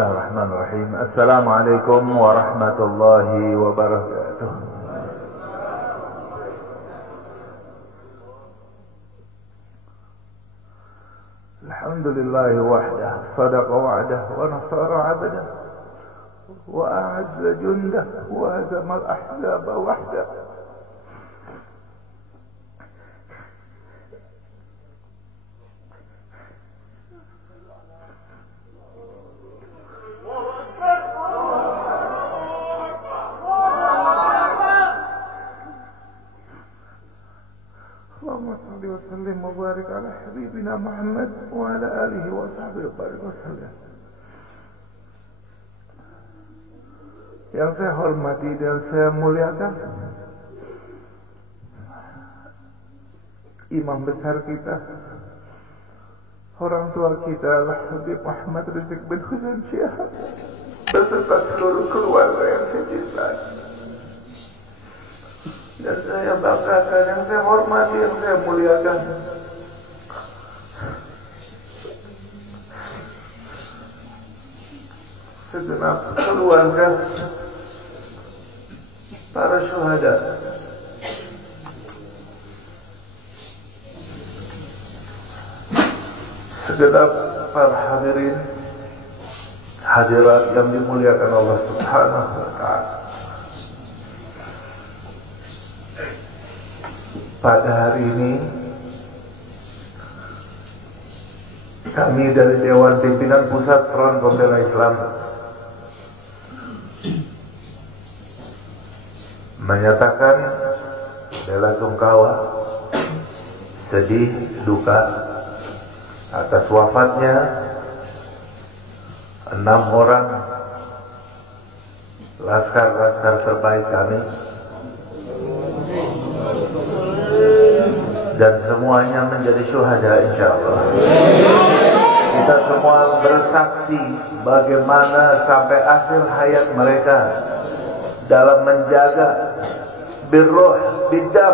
Bismillahirrahmanirrahim. Assalamualaikum warahmatullahi wabarakatuh. Alhamdulillahi wahdah, sadaqa wa'dah, wa nasara 'abdah, wa a'azza jundah, wa hazama al-ahzaba wahdah. Sallim wa barik ala habibina Muhammad wa ala alihi wa sahbihi wa barik wa sallam. Yang saya hormati dan saya muliakan imam besar kita, orang tua kita Habib Muhammad Rizieq bin Husain Syihab beserta seluruh keluarga yang saya cintai. Dan saya banggakan, yang saya hormati, yang saya muliakan segenap keluarga para syuhada, segenap para hadirin hadirat yang dimuliakan Allah Subhanahu wa ta'ala. Pada hari ini kami dari Dewan Pimpinan Pusat Front Pembela Islam menyatakan bela sungkawa, sedih, duka atas wafatnya 6 orang laskar-laskar terbaik kami, dan semuanya menjadi syuhada insyaallah. Kita semua bersaksi bagaimana sampai akhir hayat mereka dalam menjaga birruh bidam,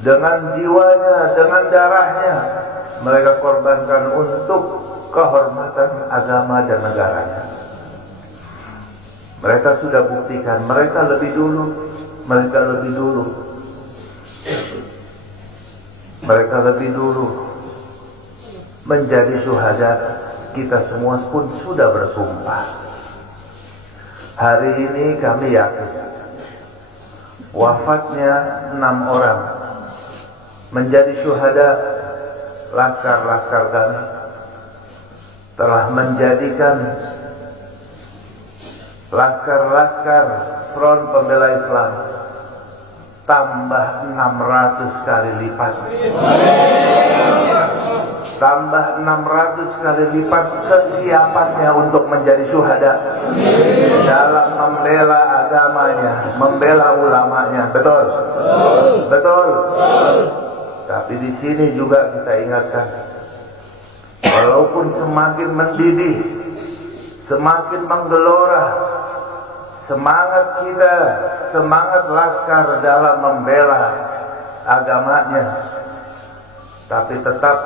dengan jiwanya, dengan darahnya mereka korbankan untuk kehormatan agama dan negaranya. Mereka sudah buktikan, mereka lebih dulu menjadi syuhada. Kita semua pun sudah bersumpah. Hari ini kami yakin wafatnya 6 orang menjadi syuhada laskar-laskar kami telah menjadikan laskar-laskar Front Pembela Islam tambah 600 kali lipat. Tambah 600 kali lipat kesiapannya untuk menjadi syuhada dalam membela agamanya, membela ulamanya. Betul? Betul. Tapi di sini juga kita ingatkan, walaupun semakin mendidih, semakin menggelora semangat kita, semangat laskar dalam membela agamanya, tapi tetap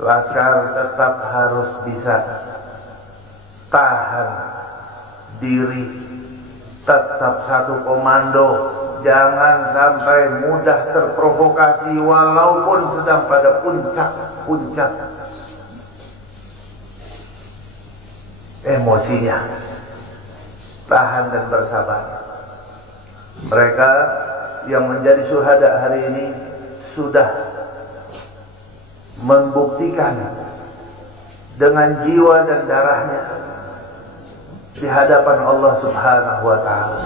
laskar tetap harus bisa tahan diri, tetap satu komando, jangan sampai mudah terprovokasi walaupun sedang pada puncak emosinya. Tahan dan bersabar. Mereka yang menjadi syuhada hari ini sudah membuktikan dengan jiwa dan darahnya di hadapan Allah Subhanahu wa ta'ala.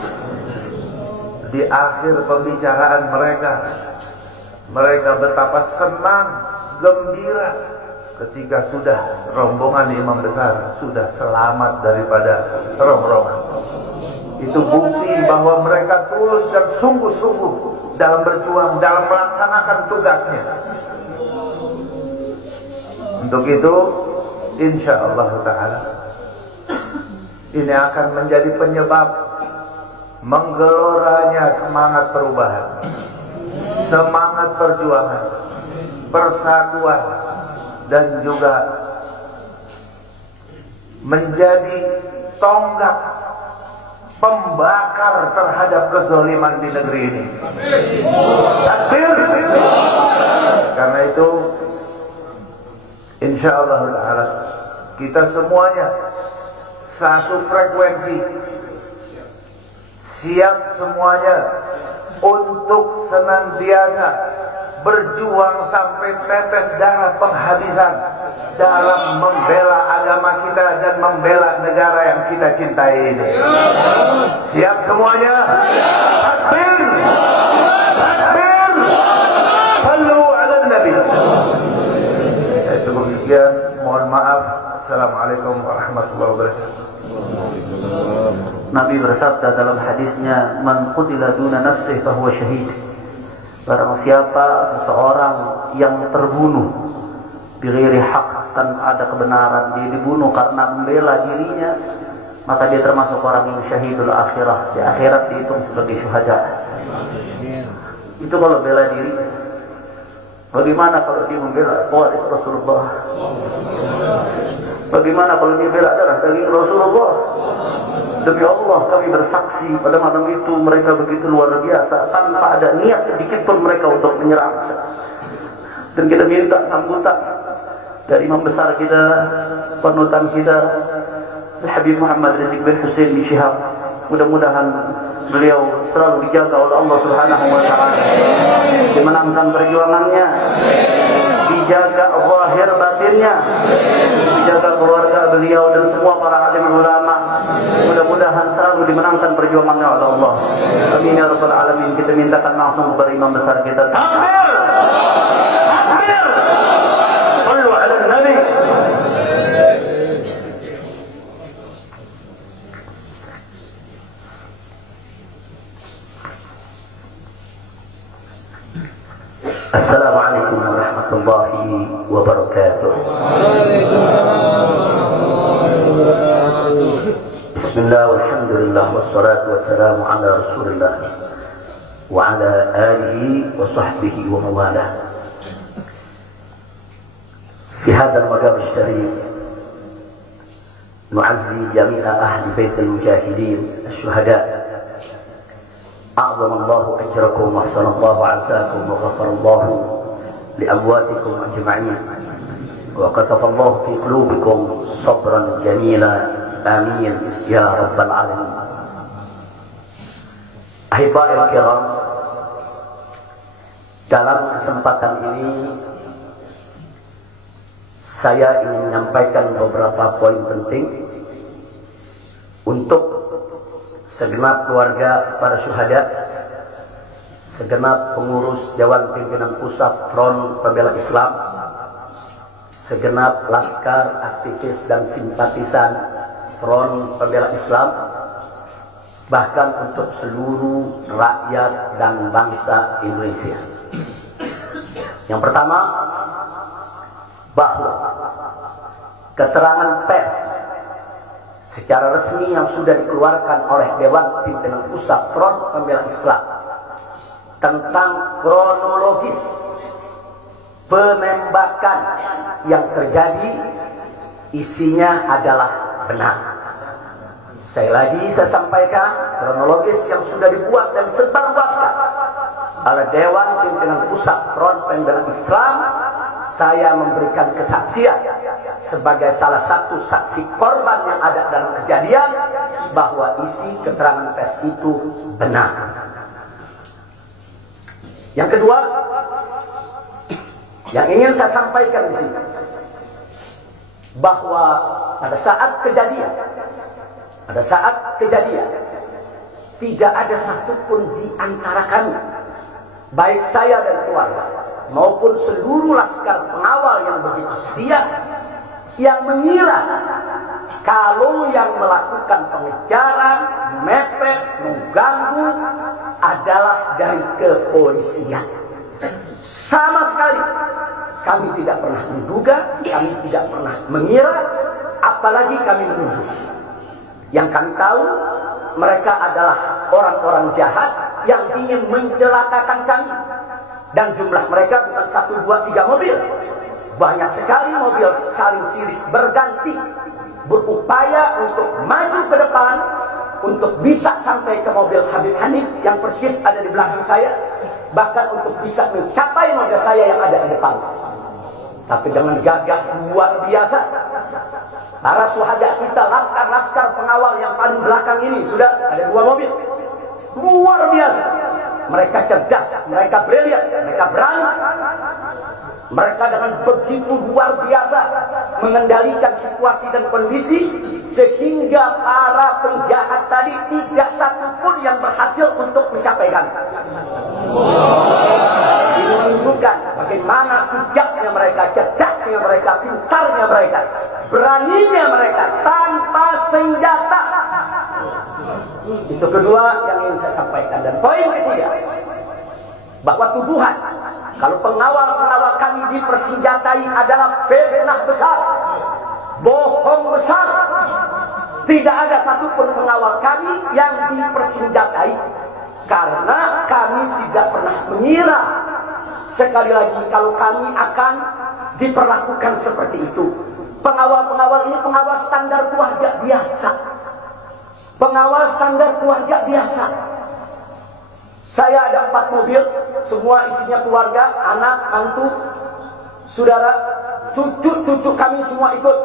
Di akhir pembicaraan mereka betapa senang, gembira ketika sudah rombongan imam besar sudah selamat daripada rombongan. Itu bukti bahwa mereka tulus dan sungguh-sungguh dalam berjuang, dalam melaksanakan tugasnya. Untuk itu, insyaallah ta'ala, ini akan menjadi penyebab menggeloranya semangat perubahan, semangat perjuangan, persatuan, dan juga menjadi tonggak pembakar terhadap kezaliman di negeri ini. Takbir. Karena itu insyaallah ta'ala kita semuanya satu frekuensi, siap semuanya untuk senantiasa berjuang sampai tetes darah penghabisan dalam membela agama kita dan membela negara yang kita cintai ini. Siap semuanya? Takbir! Takbir! Sallu ala Nabi. Saya cukup sekian. Mohon maaf. Assalamualaikum warahmatullahi wabarakatuh. Nabi bersabda dalam hadisnya, "Man qutila duna nafsihi fahuwa syahid." Barang siapa seseorang yang terbunuh bighairi haq, tanpa ada kebenaran, dia dibunuh karena membela dirinya, maka dia termasuk orang yang syahidul akhirah. Di akhirat dihitung sebagai syuhada. Itu kalau bela diri. Bagaimana kalau dia membela waris Rasulullah? Bagaimana kalau dia bela darah daging Rasulullah? Demi Allah kami bersaksi pada malam itu mereka begitu luar biasa, tanpa ada niat sedikit pun mereka untuk menyerang. Dan kita minta sambutan dari imam besar kita, panutan kita, Habib Muhammad Rizik bin Hussein bin Syihab. Mudah-mudahan beliau selalu dijaga oleh Allah Subhanahu wa taala, dimenangkan perjuangannya, dijaga zahir batinnya, dijaga keluarga beliau dan semua para alim ulama. Mudah-mudahan selalu dimenangkan perjuangannya oleh Allah. Amin ya rabbal alamin. Kita mintakan langsung kepada imam besar kita. Takbir! Takbir! Sallu ala Nabi. Assalamualaikum warahmatullahi wabarakatuh. Bismillah walhamdulillah wassalatu wassalamu ala rasulillah wa ala alihi wa sahbihi wa mawalah. Fi hadzal maqam asy-syarif nu'azzi jami'a ahli baitil mujahidin asy-syuhada. أعظم الله أجركم وأحسن الله عساكم وغفر الله لأمواتكم أجمعين وكتب الله في قلوبكم صبرا جميلا آمين يا رب العالمين. Ahibai al-kiram, dalam kesempatan ini saya ingin menyampaikan beberapa poin penting untuk segenap keluarga para syuhada, segenap pengurus Dewan Pimpinan Pusat Front Pembela Islam, segenap laskar, aktivis dan simpatisan Front Pembela Islam, bahkan untuk seluruh rakyat dan bangsa Indonesia. Yang pertama, bahwa keterangan pers secara resmi yang sudah dikeluarkan oleh Dewan Pimpinan Pusat Front Pembela Islam tentang kronologis penembakan yang terjadi isinya adalah benar. Saya sampaikan kronologis yang sudah dibuat dan sebarluaskan oleh Dewan Pimpinan Pusat Front Pembela Islam. Saya memberikan kesaksian sebagai salah satu saksi korban yang ada dalam kejadian bahwa isi keterangan pers itu benar. Yang kedua, yang ingin saya sampaikan di sini, bahwa pada saat kejadian tidak ada satupun di antara kami, baik saya dan keluarga maupun seluruh laskar pengawal yang begitu setia, yang mengira kalau yang melakukan pengejaran, mepet, mengganggu adalah dari kepolisian. Sama sekali kami tidak pernah menduga, kami tidak pernah mengira, apalagi kami menuduh. Yang kami tahu, mereka adalah orang-orang jahat yang ingin mencelakakan kami. Dan jumlah mereka bukan 1, 2, 3 mobil. Banyak sekali mobil saling silih berganti berupaya untuk maju ke depan, untuk bisa sampai ke mobil Habib Hanif yang persis ada di belakang saya, bahkan untuk bisa mencapai mobil saya yang ada di depan. Tapi dengan gagah luar biasa, para syuhada kita, laskar-laskar pengawal yang paling belakang ini, sudah ada 2 mobil, luar biasa. Mereka cerdas, mereka brilian, mereka berani. Mereka dengan begitu luar biasa mengendalikan situasi dan kondisi, sehingga para penjahat tadi tidak satu pun yang berhasil untuk mencapai kami. Ini menunjukkan bagaimana sigapnya mereka, cerdasnya mereka, pintarnya mereka, beraninya mereka tanpa senjata. Itu kedua yang ingin saya sampaikan. Dan poin ketiga, bahwa tuduhan kalau pengawal-pengawal kami dipersenjatai adalah fitnah besar, bohong besar. Tidak ada satupun pengawal kami yang dipersenjatai, karena kami tidak pernah mengira sekali lagi kalau kami akan diperlakukan seperti itu. Pengawal-pengawal ini pengawal standar keluarga biasa, pengawal standar keluarga biasa. Saya ada 4 mobil, semua isinya keluarga, anak, mantu, saudara, cucu kami semua ikut.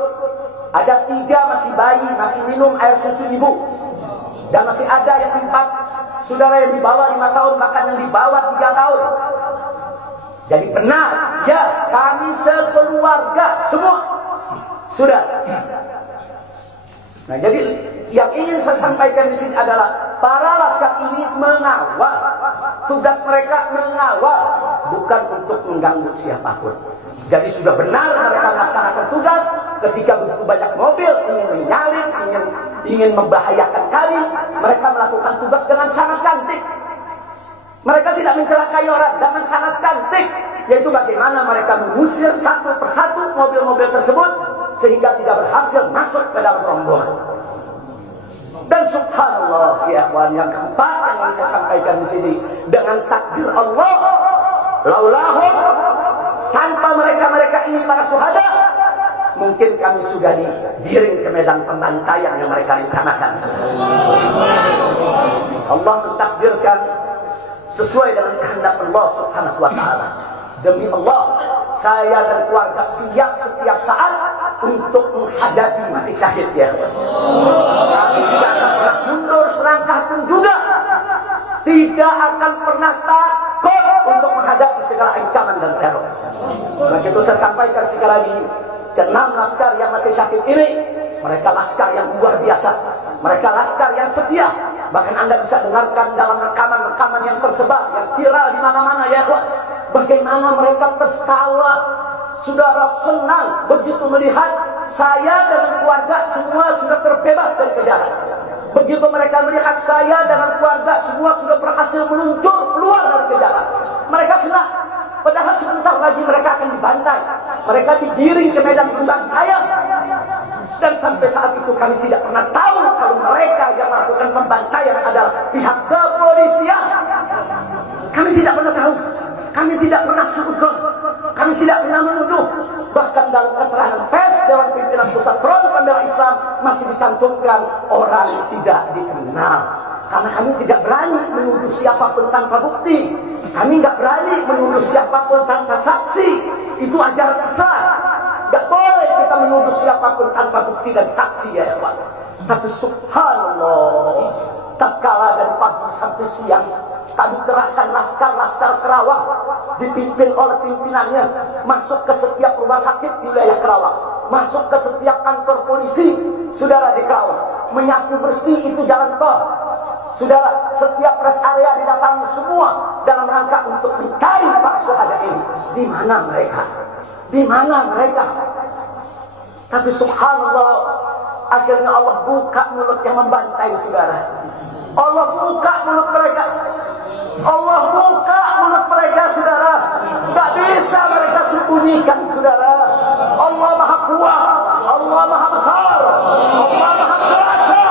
Ada 3 masih bayi, masih minum air susu ibu. Dan masih ada yang 4 saudara yang di bawah 5 tahun, bahkan yang di bawah 3 tahun. Jadi benar, ya, kami sekeluarga semua. Sudah. Nah, jadi yang ingin saya sampaikan di sini adalah para laskar ini mengawal. Tugas mereka mengawal, bukan untuk mengganggu siapapun. Jadi sudah benar mereka melaksanakan tugas. Ketika begitu banyak mobil ingin menyalip, ingin membahayakan kami, mereka melakukan tugas dengan sangat cantik. Mereka tidak mencelakai orang, dengan sangat cantik. Yaitu bagaimana mereka mengusir satu persatu mobil-mobil tersebut sehingga tidak berhasil masuk ke dalam rombongan. Dan subhanallah, ya akhwan, yang keempat yang ingin saya sampaikan di sini, dengan takdir Allah, laulahum, tanpa mereka ini para syuhada, mungkin kami sudah digiring ke medan pembantaian yang mereka rencanakan. Allah mentakdirkan sesuai dengan kehendak Allah Subhanahu wa ta'ala. Demi Allah, saya dan keluarga siap setiap saat untuk menghadapi mati syahid, ya. Kami tidak akan pernah mundur selangkah pun juga. Tidak akan pernah takut untuk menghadapi segala ancaman dan teror. Begitu saya sampaikan sekali lagi, ke-6 laskar yang mati syahid ini, mereka laskar yang luar biasa. Mereka laskar yang setia. Bahkan Anda bisa dengarkan dalam rekaman-rekaman yang tersebar, yang viral di mana-mana, ya. Bagaimana mereka tertawa, saudara, senang begitu melihat saya dengan keluarga semua sudah terbebas dari kejaran. Begitu mereka melihat saya dengan keluarga semua sudah berhasil meluncur keluar dari kejaran, mereka senang. Padahal sebentar lagi mereka akan dibantai, mereka digiring ke medan pembantaian. Dan sampai saat itu kami tidak pernah tahu kalau mereka yang melakukan pembantaian adalah pihak kepolisian. Kami tidak pernah tahu. Kami tidak pernah sudut, kami tidak pernah menuduh. Bahkan dalam keterangan pers Dewan Pimpinan Pusat Front Pembela Islam masih dicantumkan orang tidak dikenal. Karena kami tidak berani menuduh siapapun tanpa bukti. Kami tidak berani menuduh siapapun tanpa saksi. Itu ajaran Islam. Tidak boleh kita menuduh siapapun tanpa bukti dan saksi, ya Pak. Tapi subhanallah, tatkala dari pagi sampai siang kami kerahkan laskar-laskar Kerawang dipimpin oleh pimpinannya masuk ke setiap rumah sakit di wilayah Kerawang, masuk ke setiap kantor polisi, saudara, di Kerawang, menyapu bersih itu jalan tol, saudara, setiap rest area didatangi semua dalam rangka untuk mencari para syuhada ini. Di mana mereka? Di mana mereka? Tapi subhanallah, akhirnya Allah buka mulut yang membantai, saudara. Allah buka mulut mereka. Allah buka mulut mereka, saudara. Tak bisa mereka sembunyikan, saudara. Allah Maha Kuat, Allah Maha Besar, Allah Maha Kuasa.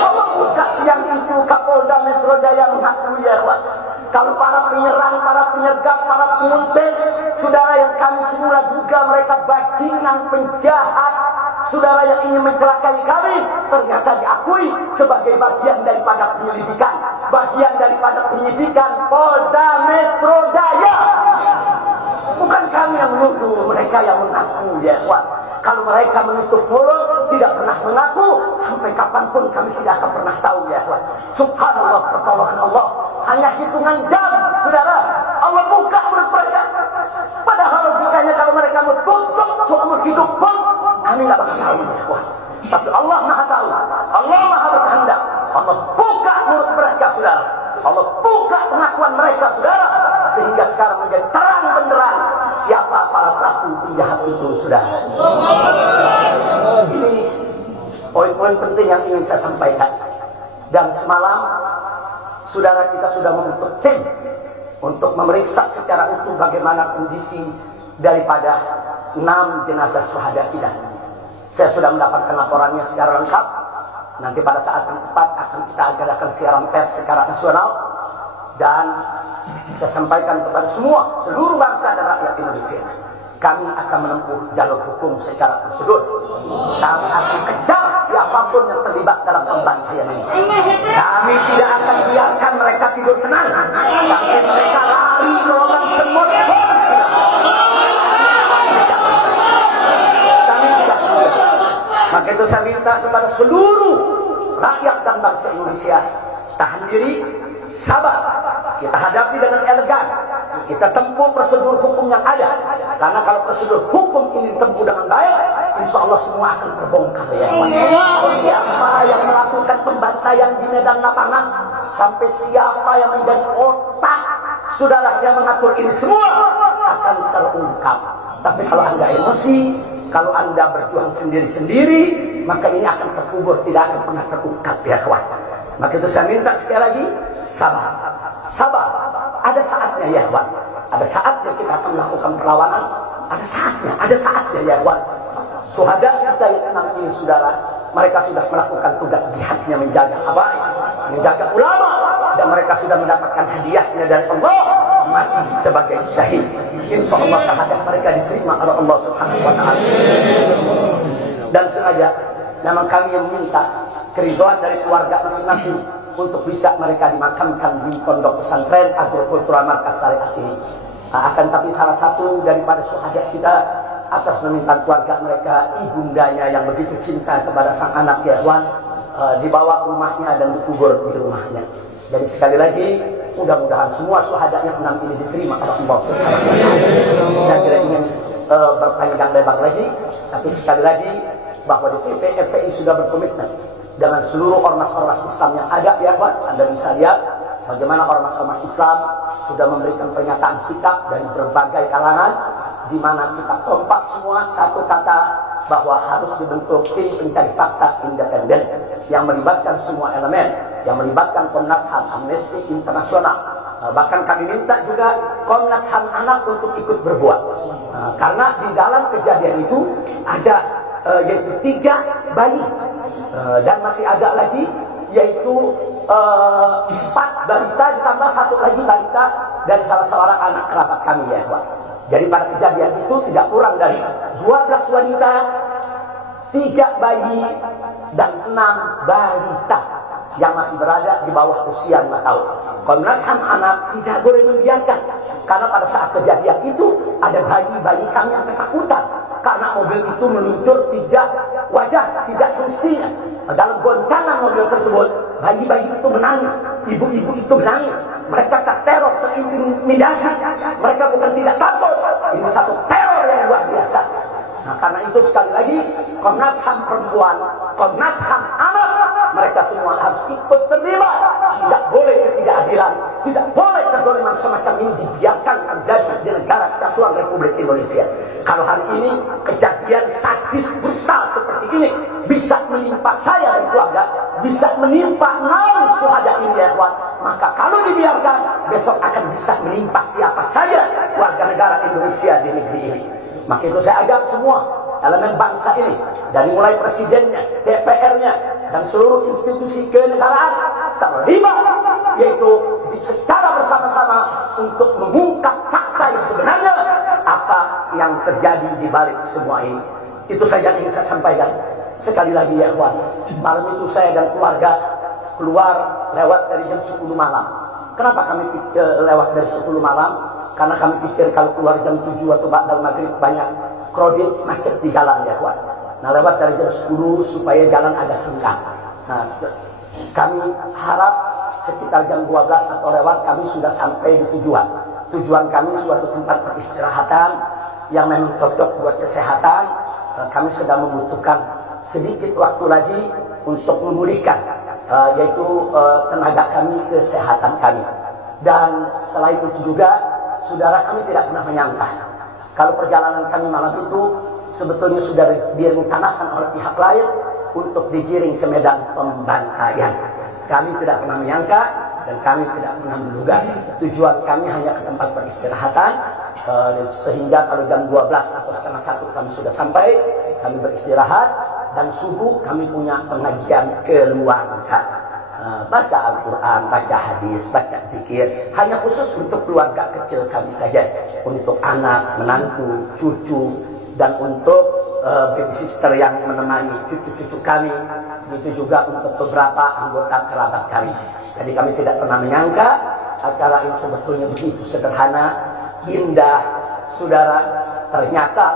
Allah buka siang itu. Kapolda Metro Jaya mengakui, ya Pak, kalau para penyerang, para penyergap, para penguntit, saudara, yang kami semula duga mereka bajingan penjahat, saudara yang ingin mencelakai kami ternyata diakui sebagai bagian daripada penyelidikan, bagian daripada penyidikan Polda Metro Jaya. Bukan kami yang menuduh, mereka yang mengaku ya ikhwan. Kalau mereka menutup mulut, tidak pernah mengaku, sampai kapanpun kami tidak akan pernah tahu ya ikhwan. Subhanallah, pertolongan Allah hanya hitungan jam, saudara. Allah buka mulut mereka. Padahal logikanya kalau mereka menutup seumur hidup pun kami tidak bakal tahu ya ikhwan. Tapi Allah Maha tahu, Allah Maha berkehendak. Allah buka mulut mereka, saudara. Allah buka pengakuan mereka, saudara, sehingga sekarang menjadi terang benderang siapa para pelaku penjahat itu, saudara. Ini poin-poin penting yang ingin saya sampaikan. Dan semalam saudara kita sudah membentuk tim untuk memeriksa secara utuh bagaimana kondisi daripada 6 jenazah syuhada kita. Saya sudah mendapatkan laporannya secara lengkap. Nanti pada saat yang tepat akan kita adakan siaran pers secara nasional. Dan saya sampaikan kepada seluruh bangsa dan rakyat Indonesia, kami akan menempuh jalur hukum secara prosedur. Kami akan kejar siapapun yang terlibat dalam pembantaian ini. Kami tidak akan biarkan mereka tidur tenang sampai mereka lari ke lubang semut. Kami tidak boleh. Maka itu saya minta kepada seluruh rakyat dan bangsa Indonesia, tahan diri, sabar. Kita hadapi dengan elegan. Kita tempuh prosedur hukum yang ada. Karena kalau prosedur hukum ini ditempuh dengan baik, insya Allah semua akan terbongkar ya. Siapa yang melakukan pembantaian di medan lapangan, sampai siapa yang menjadi otak saudara yang mengatur ini semua akan terungkap. Tapi kalau Anda emosi, kalau Anda berjuang sendiri-sendiri, maka ini akan terkubur, tidak akan pernah terungkap ya kawan. Maka itu saya minta sekali lagi, sabar. Sabar. Ada saatnya ya kawan. Ada saatnya kita akan melakukan perlawanan. Ada saatnya ya kawan. Syuhada kita yang 6 ini, saudara, mereka sudah melakukan tugas jihadnya, menjaga habaib, menjaga ulama, dan mereka sudah mendapatkan hadiahnya dari Allah, mati sebagai syahid. Insya Allah syahadat mereka diterima oleh Allah Subhanahu wa Ta'ala. Dan sengaja memang kami yang meminta keridhaan dari keluarga masing-masing untuk bisa mereka dimakamkan di pondok pesantren Agrokultural Markas Syariah ini. Akan tapi salah satu daripada syuhada kita, atas permintaan keluarga mereka, ibundanya yang begitu cinta kepada sang anak Yahwan, dibawa ke rumahnya dan dikubur di rumahnya. Jadi sekali lagi, mudah-mudahan semua syuhadanya 6 ini diterima oleh Allah Subhanahu wa Ta'ala. Saya tidak ingin berpanjang lebar lagi, tapi sekali lagi bahwa DPP FPI sudah berkomitmen dengan seluruh ormas-ormas Islam yang ada ya Pak. Anda bisa lihat bagaimana ormas-ormas Islam sudah memberikan pernyataan sikap dari berbagai kalangan, di mana kita kompak semua satu kata bahwa harus dibentuk tim pencari fakta independen yang melibatkan semua elemen, yang melibatkan Komnas HAM, Amnesty Internasional. Bahkan kami minta juga Komnas HAM anak untuk ikut berbuat, karena di dalam kejadian itu ada yaitu 3 bayi, dan masih ada lagi yaitu 4 balita ditambah 1 lagi balita dari salah seorang anak kerabat kami ya Pak. Jadi pada kejadian itu tidak kurang dari 12 wanita, 3 bayi, dan 6 balita yang masih berada di bawah usia 5 tahun. Komnas HAM anak tidak boleh membiarkan, karena pada saat kejadian itu ada bayi-bayi kami yang ketakutan karena mobil itu meluncur tidak wajar, tidak semestinya. Dalam goncangan mobil tersebut, bayi-bayi itu menangis, ibu-ibu itu menangis. Mereka terteror, terintimidasi. Mereka bukan tidak takut, ini satu teror yang luar biasa. Nah, karena itu sekali lagi Komnas HAM perempuan, Komnas HAM anak, mereka semua harus ikut terlibat. Tidak boleh ketidakadilan, tidak boleh kezaliman semacam ini dibiarkan terjadi di negara kesatuan Republik Indonesia. Kalau hari ini kejadian sadis brutal seperti ini bisa menimpa saya dan keluarga, bisa menimpa 6 syuhada ini ya kawan, maka kalau dibiarkan besok akan bisa menimpa siapa saja warga negara Indonesia di negeri ini. Maka itu saya ajak semua elemen bangsa ini, dari mulai presidennya, DPR-nya, dan seluruh institusi kenegaraan terlibat, yaitu secara bersama-sama untuk mengungkap fakta yang sebenarnya apa yang terjadi di balik semua ini. Itu saja yang ingin saya sampaikan. Sekali lagi ya ikhwan, malam itu saya dan keluarga keluar lewat dari jam 10 malam. Kenapa kami lewat dari 10 malam? Karena kami pikir kalau keluar jam 7 atau ba'dal maghrib banyak krodit macet di jalan ya ikhwan. Nah lewat dari jam 10 supaya jalan agak senggang. Nah kami harap sekitar jam 12 atau lewat kami sudah sampai di tujuan. Tujuan kami suatu tempat peristirahatan yang memang cocok buat kesehatan. Kami sedang membutuhkan sedikit waktu lagi untuk memulihkan yaitu tenaga kami, kesehatan kami. Dan selain itu juga saudara, kami tidak pernah menyangka kalau perjalanan kami malam itu sebetulnya sudah direncanakan oleh pihak lain untuk digiring ke medan pembantaian. Kami tidak pernah menyangka dan kami tidak pernah menduga. Tujuan kami hanya ke tempat peristirahatan, sehingga kalau jam 12 atau setengah 1 kami sudah sampai, kami beristirahat, dan subuh kami punya pengajian keluarga. Baca Al-Quran, baca hadis, baca zikir, hanya khusus untuk keluarga kecil kami saja, untuk anak, menantu, cucu, dan untuk babysitter yang menemani cucu-cucu kami, begitu juga untuk beberapa anggota kerabat kami. Jadi kami tidak pernah menyangka acara ini sebetulnya begitu sederhana, indah, saudara, ternyata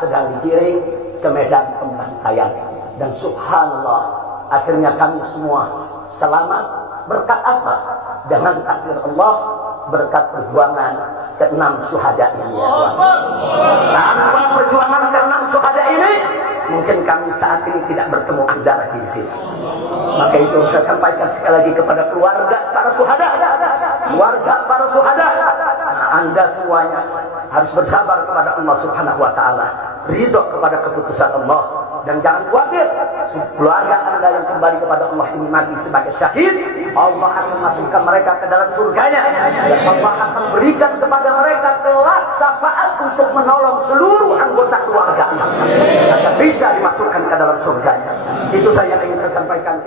sedang digiring ke medan pembantaian. Dan subhanallah, akhirnya kami semua selamat. Berkat apa? Dengan takdir Allah, berkat perjuangan ke-6 syuhada ini ya Tuhan. Tanpa perjuangan ke-6 syuhada ini, mungkin kami saat ini tidak bertemu Anda lagi di sini. Maka itu saya sampaikan sekali lagi kepada keluarga para syuhada. Keluarga para syuhada, Anda semuanya harus bersabar kepada Allah Subhanahu wa taala, ridho kepada keputusan Allah, dan jangan khawatir. Keluarga Anda yang kembali kepada Allah ini mati sebagai syahid, Allah akan memasukkan mereka ke dalam surganya, dan Allah akan berikan kepada mereka kelak syafaat untuk menolong seluruh anggota keluarganya agar bisa dimasukkan ke dalam surganya. Itu saja yang ingin saya sampaikan.